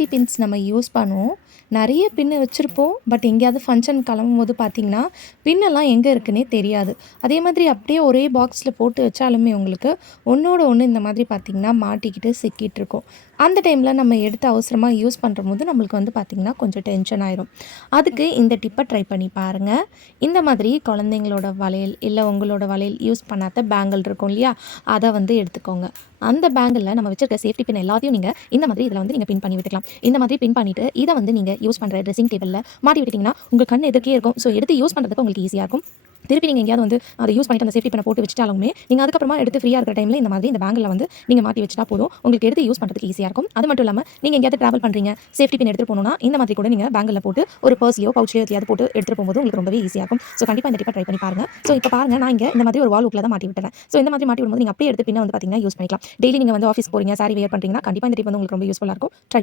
Safety pins நம்ம use பண்ணுவோம். நெறைய பின் வச்சிருப்போம். பட் எங்கேயாவது ஃபங்ஷன் கிளம்பும்போது பார்த்தீங்கன்னா, பின்னெல்லாம் எங்க இருக்குன்னே தெரியாது. அதே மாதிரி அப்படியே ஒரே பாக்ஸ்ல போட்டு வச்சாலுமே உங்களுக்கு ஒண்ணோட ஒண்ணு இந்த மாதிரி பார்த்தீங்கன்னா, மாட்டிக்கிட்டு சிக்கிட்டுருக்கும். அந்த டைம்ல நம்ம எடுத்து அவசரமா யூஸ் பண்ணும்போது நம்மளுக்கு வந்து பார்த்தீங்கன்னா, கொஞ்சம் டென்ஷன் ஆயிரும். அதுக்கு இந்த டிப்ப ட்ரை பண்ணி பாருங்க. இந்த மாதிரி குழந்தைங்களோட வளையல், இல்ல உங்களோட வளையல் யூஸ் பண்ணாத பேங்கிள் இருக்கும் இல்லையா? அத வந்து எடுத்துக்கோங்க. அந்த பேங்கிள்ல நம்ம வச்சிருக்க சேஃப்டி பின் எல்லாத்தையும் நீங்க இந்த மாதிரி இதில வந்து நீங்க பின் பண்ணி விட்டுக்கலாம். இந்த மாதிரி பின் பண்ணிட்டு, இத வந்து நீங்க யூஸ் பண்ற ட்ரெஸ்ஸிங் டேபிள்ல மாட்டி விட்டுட்டீங்கன்னா, உங்க கண் எதிர்க்கயே இருக்கும். ஸோ எடுத்து யூஸ் பண்றதுக்கு உங்களுக்கு ஈஸியா இருக்கும். திருப்பி நீங்க எங்கேயாவது வந்து அத யூஸ் பண்ணிட்டு அந்த சேஃப்டி பின்ன போட்டு வச்சுட்டாலுமே, நீங்க அதுக்கப்புறமா எடுத்து ஃப்ரீயா இருக்கிற டைம்ல இந்த மாதிரி இந்த பேங்கிள்ல வந்து நீங்க மாட்டி வச்சுட்டா போதும். உங்களுக்கு எடுத்து யூஸ் பண்றதுக்கு ஈஸியா இருக்கும். அது மட்டும் இல்லாம நீங்க எங்கேயாவது டிராவல் பண்றீங்க, சேஃப்டி பின் எடுத்துட்டு போணும்னா, இந்த மாதிரி கூட நீங்க பேங்கிள்ல போட்டு ஒரு பர்ஸ்லயோ, பவுச்லயோ எதுலயாவது போட்டு எடுத்துட்டு போகும்போது உங்களுக்கு ரொம்பவே ஈஸியா இருக்கும். ஸோ கண்டிப்பா இந்த டிப்ப ட்ரை பண்ணி பாருங்க. ஸோ இப்ப பாருங்க நான் இங்க இந்த மாதிரி ஒரு வால் ஹூக்ல தான் மாட்டி விட்டுறேன். ஸோ இந்த மாதிரி மாட்டி விடும்போது நீங்க அப்படியே எடுத்து பின்ன வந்து பார்த்தீங்கன்னா யூஸ் பண்ணிக்கலாம். டெய்லி நீங்க வந்து ஆஃபீஸ் போறீங்க, சாரி வியர் பண்றீங்கன்னா, கண்டிப்பா இந்த டிப் வந்து உங்களுக்கு ரொம்ப யூஸ்ஃபுல்லா இருக்கும். ட்ரை